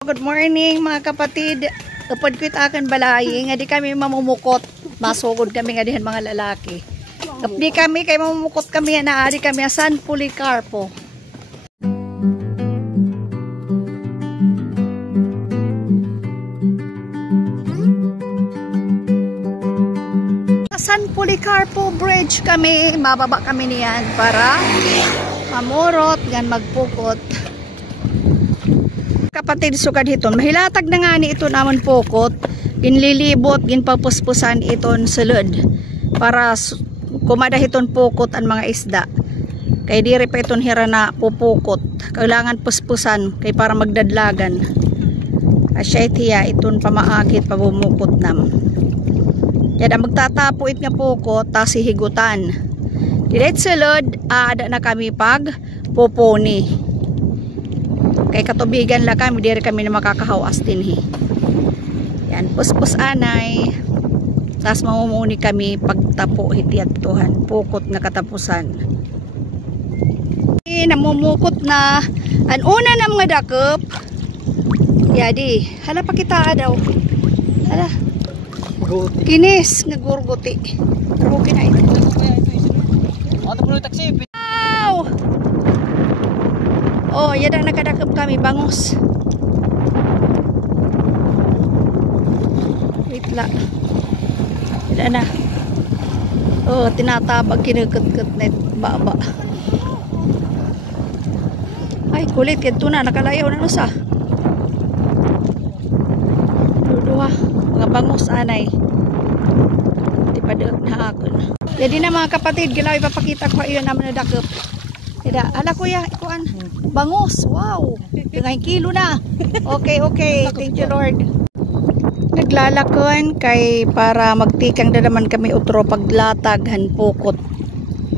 Good morning mga kapatid. Upod ko itakan balay, nga di kami mamumukot. Masugod kami nga dihan mga lalaki. Di kami kay mamumukot kami na ari kami San Policarpo. San Policarpo Bridge kami, mababa kami niyan para mamurot gan magpukot. Kapatid sukad hiton, mahilatag na nga ni ito naman pukot, ginlilibot, ginpapuspusan iton sulod para kumada hiton pukot ang mga isda. Kay diri pa iton hira na pupukot, kailangan puspusan kay para magdadlagan. Asya itiya iton pamaakit pabumukot nam. Kaya magtatapuit nga pukot tas higutan. Diret sulod, ada na kami pag pupuni. Kay katubigan lang kami, diri kami na makakahawas din yan, puspus anay. Tas mamumuni kami pagtapo hitiat tuhan, pukot nga katapusan. Namumukot na an una na mga dakop. Yadi, hala pakita daw. Hala. Kinis nga gurguti. Pero okay na ito. Wow! Oh, yada nakadakop kami bangus. Wait lang. Yada na. Oh, tinatabag kinukut-kut na baba. Ay, kulit yan na nakalayaw na nusa. Dua mga bangus anay. Di pa doon na ako. Jadi na mga kapatid, ginawa ipapakita ko iyon naman na dakop. Tidak, ala kuya, ikuan. Bangus, wow. Dengan kilo na. Okay, okay. Thank you Lord. Naglalakon kay para magtikang na naman kami utro paglatag han pukot.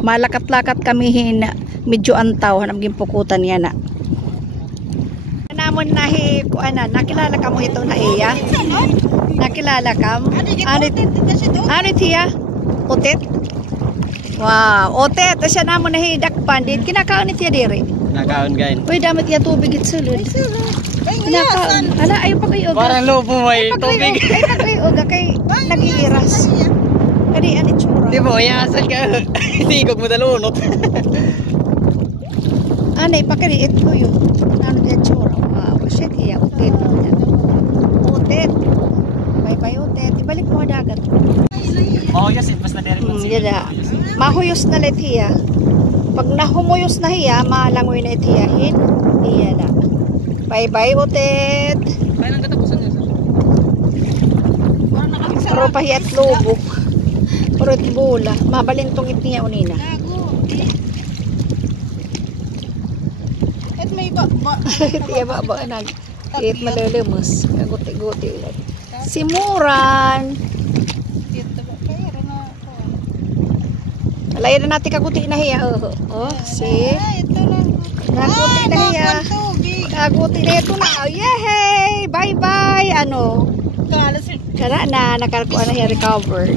Malakat-lakat kami hin medyo antaw hanam gimpukutan yan na. Namon nahi kuana, nakilala ka mo ito na iya? Nakilala ka? Ano tiya? Utit? Wow, otet, siya namon nahidakpan din. Kinakaon ni tiya diri. Kinakaon gain. Uy, damat iya tubig it sulod. Kinakaon. Ala, ayo pa kayo. Parang lobo may tubig. Ay, pa kayo oga kay nag-iiras. Kadi ani tsura. Di mo, yasan ka. Tigog mo dalunot. Anay pa kadi it ko yun. Ano tiya tsura. Wow, shit iya, otet. Otet. Bye-bye otet. Ibalik mo dagat. Oh, yes, it was na dere ko. Mahuyos na let hiya. Pag nahumuyos na hiya, malangoy na itiyahin. Iya na. Bye-bye, utet. Kaya nang katapusan niya. Pero pahiyat lubok. Pero bula. Mabalintong itiya unina. At may ba? Itiya ba nag. It malulumus. Guti-guti ulit. Simuran. Alay na natin kaguti na hiya. Oh, see? Kaguti na hiya. Kaguti na ito na. Oh, yehey! Bye-bye! Ano? Kara na, nakalkuha na hiya recover.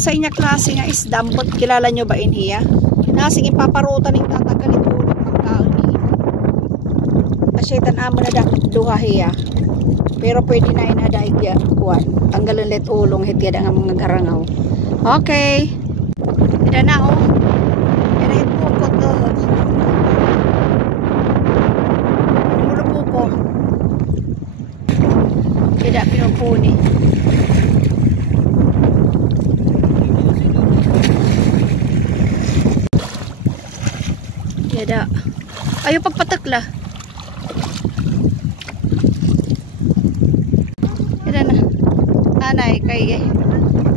Sa inya klase nga is dampot. Kilala nyo ba in hiya? Nasing ipaparutan ng tatagalit ulit pagkaon hiya. Asyaitan amo na dakit duha hiya. Pero pwede na inadaig ya. Tanggalan let ulong hiti nga mga garangaw. Okay. Tidak na oh. Yan ay pukot do. Mula puko. Tidak pinupuni. Tidak. Ayaw pagpatakla. Tidak na. Anay kay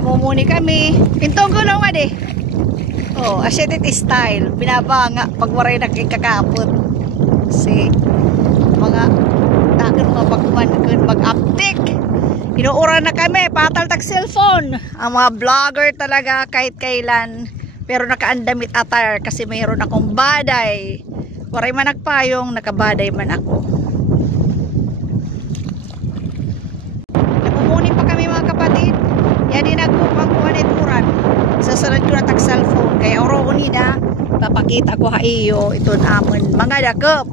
mumuni kami. Pintong gulong nga di. Oh, asyetit style. Binabanga pag waray na kay kakapot. See? Mga takon mga pagkuman mag-uptick. Inuura na kami. Patal tag cellphone. Ang mga vlogger talaga kahit kailan. Pero nakaandamit attire kasi mayroon akong baday. Waray man nagpayong, nakabaday man ako. Napumuni pa kami mga kapatid. Yan din nagpupang kuhanituran. Sasunod ko na tag cellphone. Kaya oro unida, papakita ko ha iyo. Ito namon mga dakop.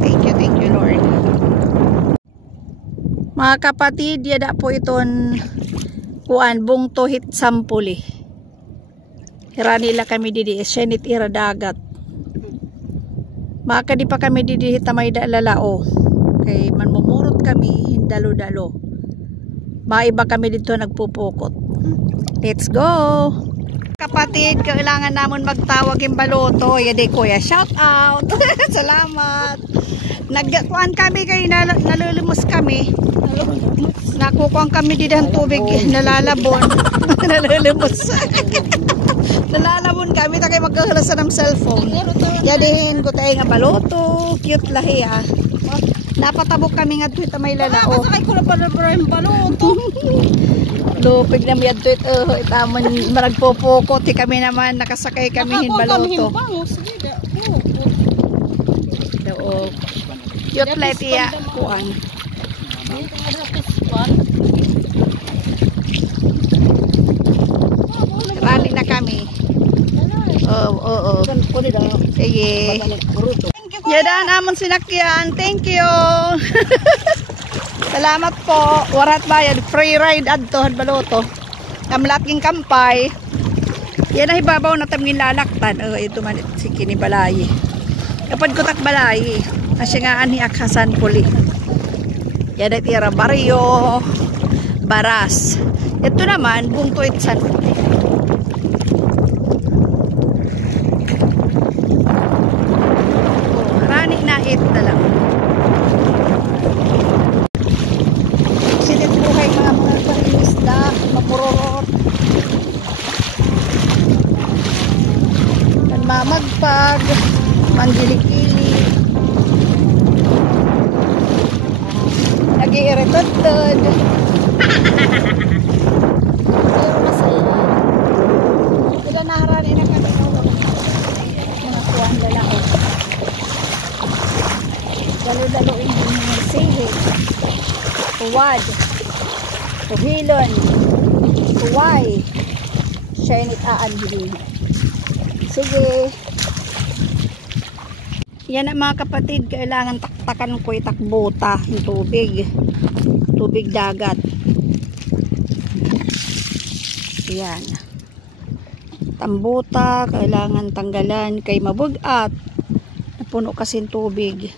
Thank you Lord. Mga kapatid, yada po iton kuan bungtohit sampuli. Hira nila kami didi, senit ira dagat. Maka di pa kami didi tamay da lalao. Kay manmumurot kami hindalo-dalo. Maiba kami dito nagpupukot. Let's go! Kapatid, kailangan namon magtawag yung baloto. Yade kuya, shout out! Salamat! Nagkuan kami kay nalulumos kami. Nakukuha kami dito ng tubig, nalalabon. Nalulumos. Nalalabon kami, takay magkahalasa ng cellphone. Yadihin ko tayo nga baloto. Cute lahi ah. Napatabok kami nga tuwit may lalao. Masakay ko na pala yung baloto. Lupig na miyad tuwit. Itaman maragpopoko. Ti kami naman nakasakay kami hin baloto. Oo. Cute lahi ya. Kuang. Rally na kami. Oo. Sige. Yadaan amon sinakyan. Thank you. Salamat po. Warat bayad. Free ride adto baloto. Kamlaking kampay. Yan ay babaw na tamngin lalaktan. Ito man si kini balay. Kapag kutak balay. Asyangaan ni Akhasan Puli. Yan ay tira baryo. Baras. Ito naman bungtoit san. Rani na it na lang. Sinit buhay mga parisda, mapurot. Mamagpag, mandilikili. Nag-iiritod-tod. Pero masaya. Sila naharani na kami mga kuwang lalao. Dalo-daloin din ng sihig. Tuwad. Tuhilon. Tuway. Syenit aan din. Sige. Yan ang mga kapatid, kailangan taktakan ko itakbota yung tubig. Tubig dagat. Yan. Tambuta, kailangan tanggalan kay mabugat. Napuno kasi yung tubig.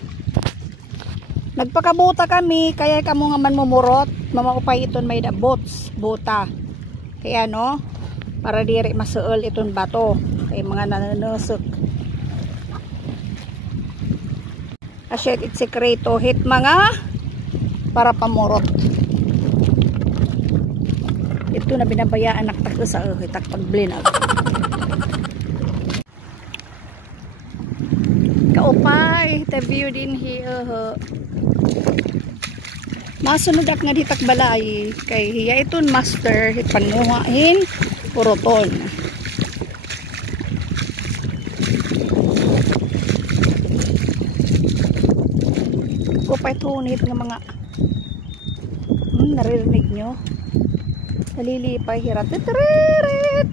Nagpakabuta kami, kaya kamo nga man mumurot, mamaupay iton may da boats, buta. Kaya no, para diri masuol iton bato, kay mga nananusok. Asyet it sekreto hit mga para pamurot. Ito na binabayaan naktak sa hitak pagblin. Kaupay, the view din here. Masunod ak nga ditak balay kay hiya iton master hit panuhahin puroton. Kupay tunit nga mga naririnig nyo. Nalilipay hirat. Titiririt.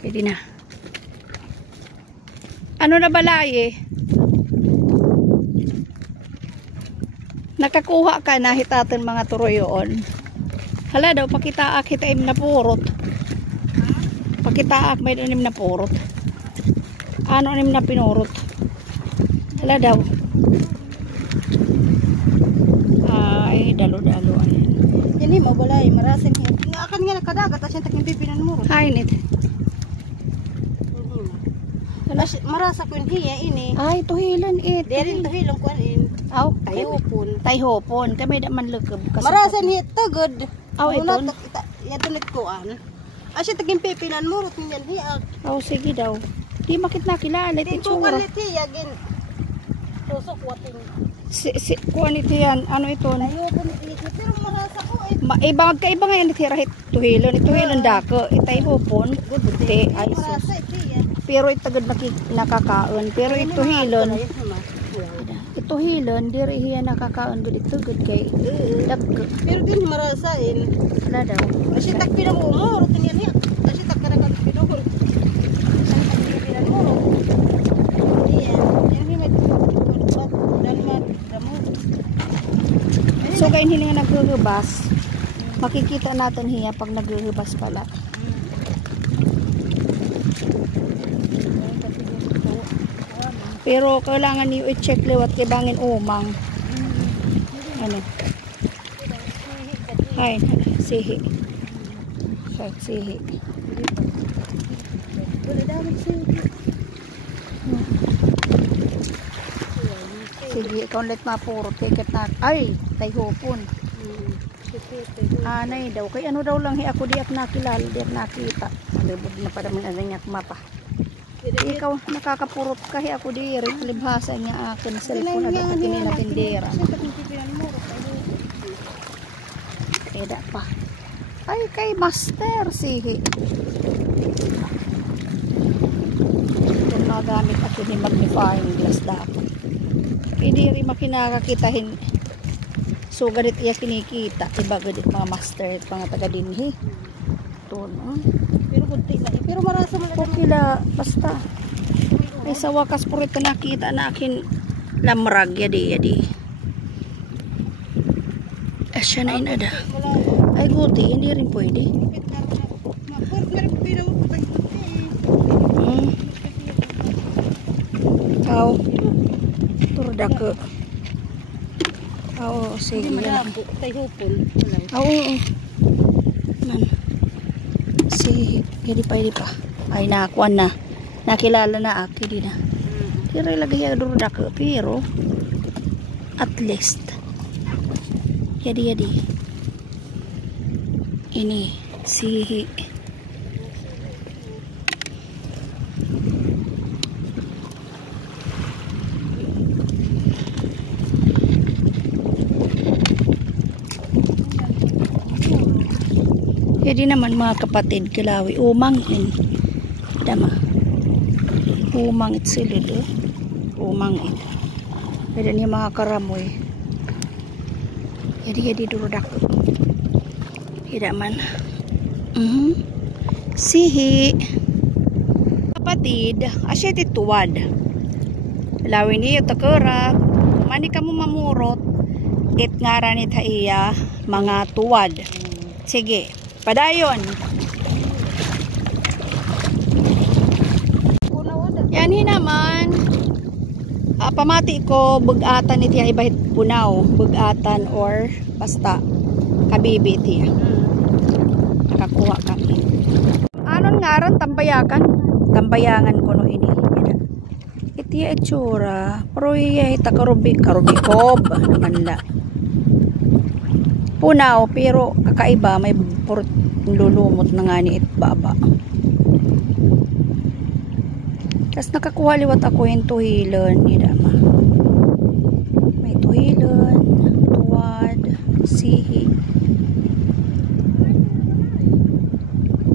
Pwede na. Ano na balay eh? Nakakuha ka na hitaton mga turoyon. Hala daw, pakitaak hitaim na purot. Pakitaak may unim na purot. Ano unim na pinurot? Hala daw. Ay, dalo-dalo. Ini mo balay, marasin hit. Nga akan nga nakadagat, asya taking pipinan mo. Hi, Nit. Marasa ko hiya ini. Ay, tuhilan it. Derin tuhilong ko in. Aw, Tayopon. tayhopon. Kami da man lukab. Marasan hit tagod. Aw, iton. Yatunit ko an. Asya taking pipinan mo rot niyan hiya. Aw, sige daw. Di makit nakilala. Dito Itsura. kalit hiya gin. Tusok wating. Kuha nito yan. Ano ito? Tayopon hit. Pero marasa ko eh. Kaiba nga yan itira hit tuhilon. Tuhilon dako. Itayhopon. Te, ay sus. Marasa hiya. Pero itagad nakakaon. Pero ito hilon. Ito tuhilon diri hiya nakakaon gud ito gud kay dagko. Pero din marasain. Wala daw. Kasi tak pinamumuro tingnan niya. Kasi tak kada kan pinamumuro. So gayon hindi nga naghubas. Makikita natin hiya pag naghubas pala. Pero kailangan niyo i-check liwat kay bangin umang. Ano? Hay, sihi. Short sihi. Sige, ikaw ulit mapurot kay kitnat. Ay, tay hupon. Anay daw. Kay ano daw lang ako diyak nakilala, diyak nakita. Malibod na pa naman ang nyak mapa. Ikaw nakakapurot kahi ako diri libhasa niya akin sa cellphone na dapat kinapindera. Eda pa. Ay kay master sihi. Kung magamit ako ni magnifying glass dapat. Hindi rin makinakakitahin. So ganit iya kinikita. Iba ganit mga master at mga taga dinhi. Ito no. Pero kunti lang. Pero marasa man Okay la, basta. Ay sa wakas po rin nakita na akin lamrag, yadi. Asya na inada. Ay guti, hindi rin pwede. Aw. Turda ke. Oo, sige. tay hupol. Oo. Man. Si, hindi pa. Ay, nakuan na. Nakilala na ako, hindi na. Pero lagi yung durda ko, pero at least. Yadi. Ini, sihi. Jadi naman mga kapatid, kilawi, umangin. Dama. Umangit sila do. Umangit. Pwede niya mga karamoy. Jadi durudak. Tidak man. Sihi. Kapatid, asya tituwad. Kilawi niyo takura. Mani kamu mamurot. It ngaranit haiya mga tuwad. Sige. Padayon. Yan naman. Pamati ko bugatan iti ibahit punaw, bugatan or basta kabibi iti. Kakuha kami. Anon ngaran tambayakan? Tambayangan ko no ini. Iti itsura, pero iya ita karubikob naman la. Punaw pero kakaiba may lulumot na nga ni itbaba. Tapos nakakuha liwat ako yung tuhilon ni Dama. May tuhilon, tuwad, sihi.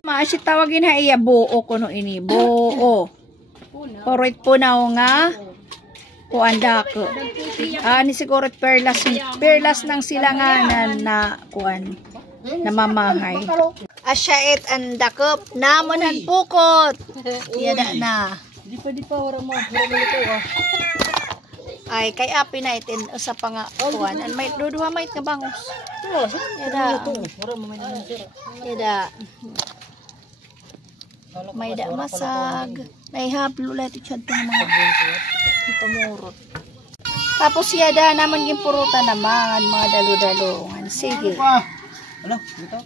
Maasit tawagin ha iya buo ko no ini. Buo. Poroit punaw nga. Kuanda ko. Ni siguro perlas ng silanganan na kuan na mamahay. Asyait ang dakop namunan pukot. Yada na. Di pa wala mo ito Ay kay api na itin sa panga kuan. An may duduha may nga bangus. Yada. Yada. May da masag. May haplo ulit ito mga pamurot. Tapos yada naman yung purutan naman, mga dalo-dalungan. Sige. Ano? Dito?